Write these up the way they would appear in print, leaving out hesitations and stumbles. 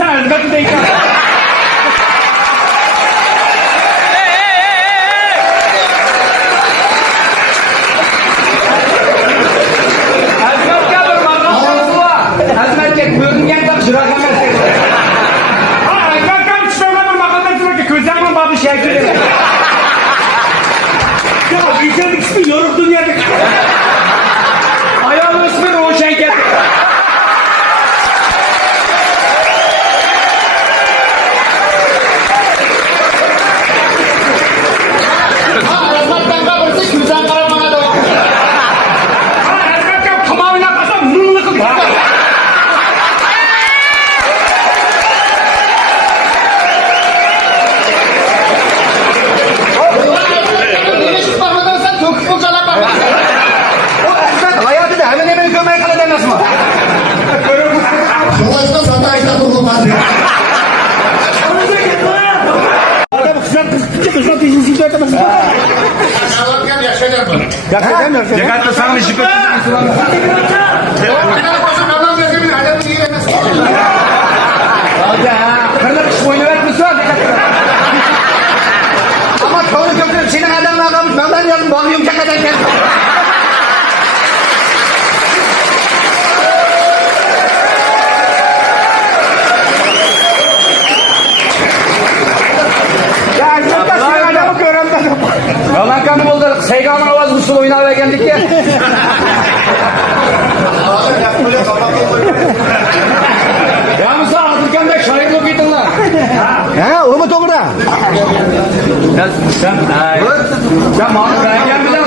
sen hizmeti değil. Hizmetke bir markası var. Hizmetke bölüngen tak şırak emezsin. Ha hizmetke bir çıtavına bir markası var ki közden babı şekil eder. Ya insanlık ismi yoruk dünyada. Ayağının ismi o şenket. Jakarta sana bir şüphe. Karena oynamak mı sonra? Ama kavga götürüp senin adamla kalmış. Ben yazdım. Bağlı yumuşak kadar gel. Yalan kanı buldu. Seygamın avaz usul oynavaya geldik ya. Ya Musa Abdülkan'da şahit okuydun lan. He, o mu doğru? Sen Mahmut Rayyan bile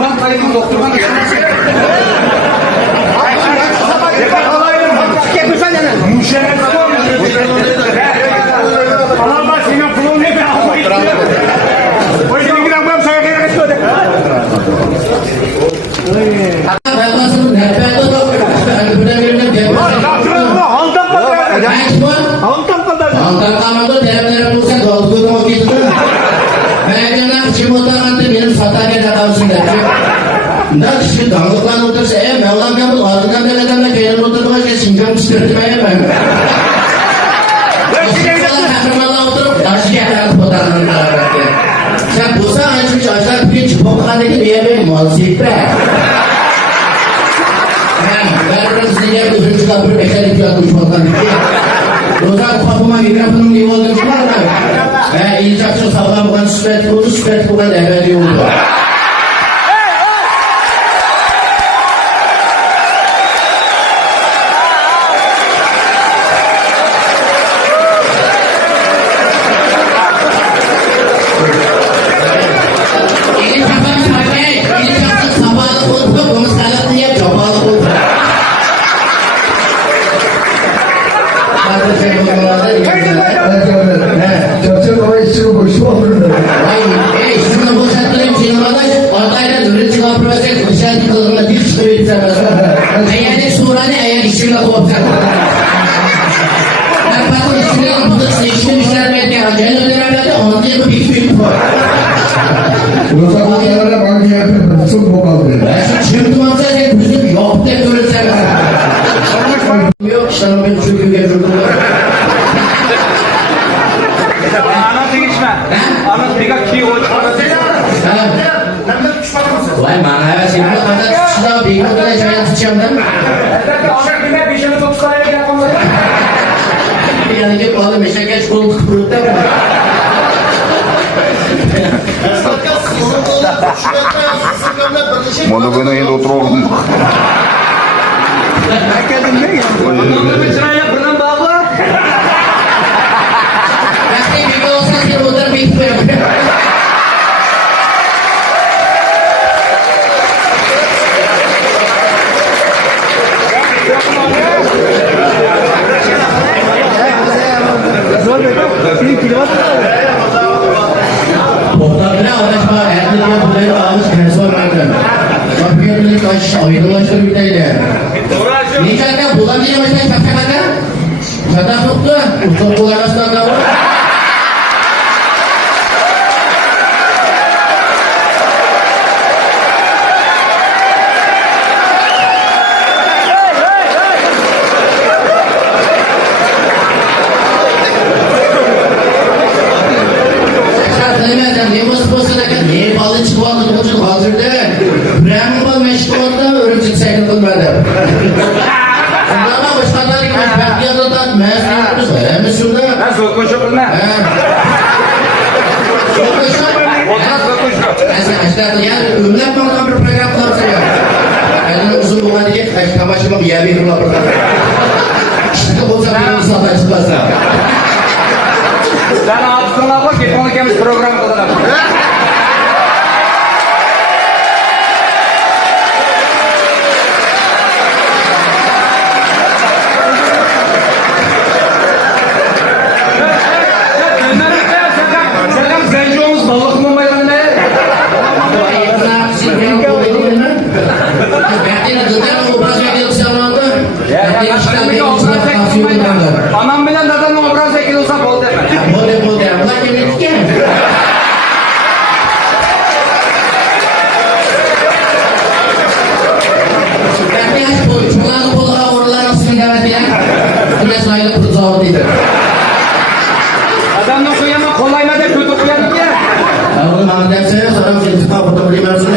ben kayıtlı doktordan gelmişsin. Muşenet spor. Allah başına pulun ne be almayı istiyor. O yüzden giren ben sana geri istiyor. Nggak sih, dangdutkan untuk saya, mewah kan tuh, orang kan dia kan kayak untuk tuh kayak singgah seperti apa? Malah untuk dasih ada putaran lagi. Saya bosan aja saya pergi jumpa kali ini dia musik pak. Baru saja tuh juga berbeda di pihak jumpa dia. Dosa apa mah ini apa nih waktu itu kan? Ini cakap sahabat bukan spek bukan ada di rumah. Anlat geçme. Anlat bir ki o. Vay mana sih, mana sudah bingung kita jangan sejam kan? Anak kita bisa untuk saya ya kamu. Yang ini kalau misalnya sekolah perutnya. Mana bana yine oturalım. Herkesin ne ya? Sırayla buradan bağla. Nanti video saya muter video. Portabila uğraşma, erkekler buraya ağız kresor vardı. Kapıya kaç ayrılaşır bir tane. Niçin bulan diye mesela çakacak? Çatak soktu, usul kullanmasından da var. koşuk bilmem. Oturak koşuk. Yani ümmet bana bir program kılarsın ya. Yani uzun bulan diyecek, kamaşıma bir yer bir kırma burada. İşte olsa bir ıslatlar çıkmazsa. Sen ağzına bak, gitmeli ikimiz program kılalım. Sakın zenciğimiz balık mı mayalım ne? Anam bilen dadamın obraz ekili olsa bol deme. Adamın kuyama kolayma da kötü kuyanım ya. Kalau makan saya seorang jenis apa? Betul-betul